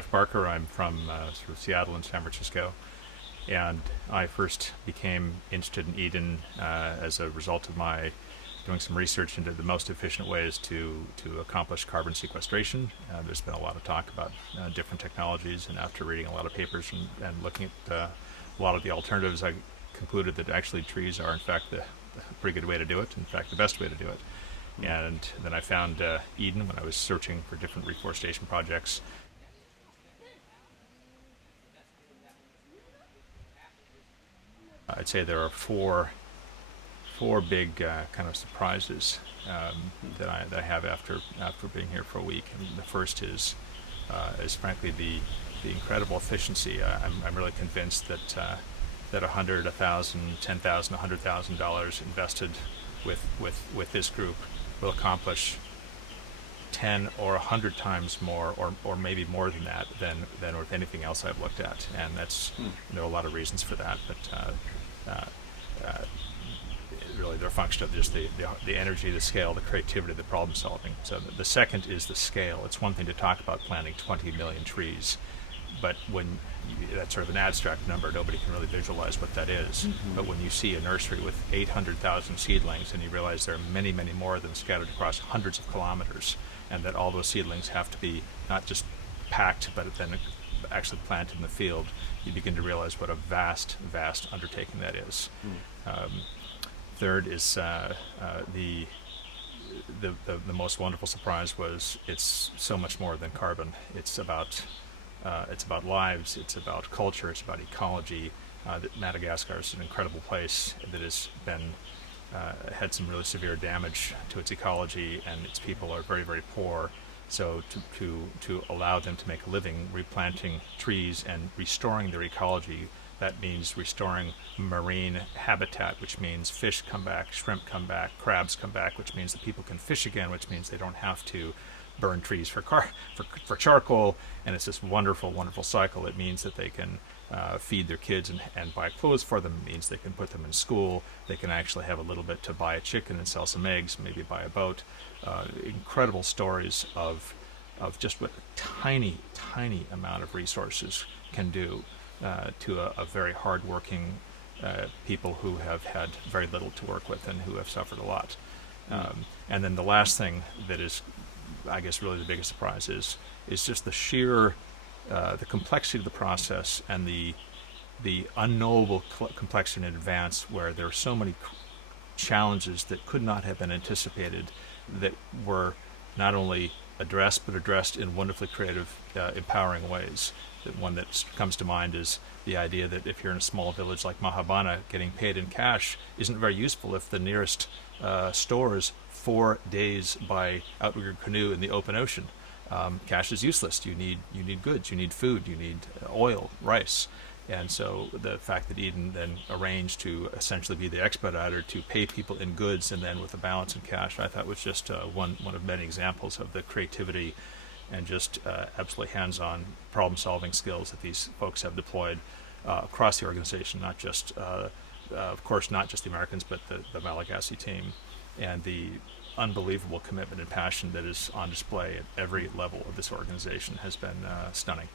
Geof Barker. I'm from sort of Seattle and San Francisco, and I first became interested in Eden as a result of my doing some research into the most efficient ways to accomplish carbon sequestration. There's been a lot of talk about different technologies, and after reading a lot of papers and looking at a lot of the alternatives, I concluded that actually trees are in fact the pretty good way to do it, in fact the best way to do it. And then I found Eden when I was searching for different reforestation projects. I'd say there are four big kind of surprises that I have after being here for a week. And the first is frankly the incredible efficiency. I'm really convinced that $100, $1,000, $10,000, $100,000 invested with this group will accomplish 10 or 100 times more, or maybe more than that, than with anything else I've looked at. And that's there are a lot of reasons for that, but really they're a function of just the energy, the scale, the creativity, the problem solving. So the second is the scale. It's one thing to talk about planting 20 million trees, but that's sort of an abstract number. Nobody can really visualize what that is. Mm-hmm. But when you see a nursery with 800,000 seedlings, and you realize there are many, many more of them scattered across hundreds of kilometers, and that all those seedlings have to be not just packed, but then actually planted in the field, you begin to realize what a vast, vast undertaking that is. Third is the most wonderful surprise was it's so much more than carbon. It's about lives, it's about culture, it's about ecology. Madagascar is an incredible place that has been had some really severe damage to its ecology, and its people are very, very poor. So to allow them to make a living replanting trees and restoring their ecology, that means restoring marine habitat, which means fish come back, shrimp come back, crabs come back, which means that people can fish again, which means they don't have to burn trees for charcoal, and it's this wonderful, wonderful cycle. It means that they can feed their kids and buy clothes for them. It means they can put them in school. They can actually have a little bit to buy a chicken and sell some eggs, maybe buy a boat. Incredible stories of just what a tiny, tiny amount of resources can do to a very hard-working people who have had very little to work with and who have suffered a lot. And then the last thing that is, I guess, really the biggest surprise is just the sheer the complexity of the process and the unknowable complexity in advance, where there are so many challenges that could not have been anticipated that were not only addressed, but addressed in wonderfully creative, empowering ways. That one that comes to mind is the idea that if you're in a small village like Mahabana, getting paid in cash isn't very useful if the nearest store is 4 days by out with your canoe in the open ocean. Cash is useless. You need goods, you need food, you need oil, rice. And so the fact that Eden then arranged to essentially be the expediter to pay people in goods and then with a balance in cash, I thought was just one of many examples of the creativity and just absolutely hands-on problem-solving skills that these folks have deployed across the organization, not just, of course, not just the Americans, but the Malagasy team, and the unbelievable commitment and passion that is on display at every level of this organization has been stunning.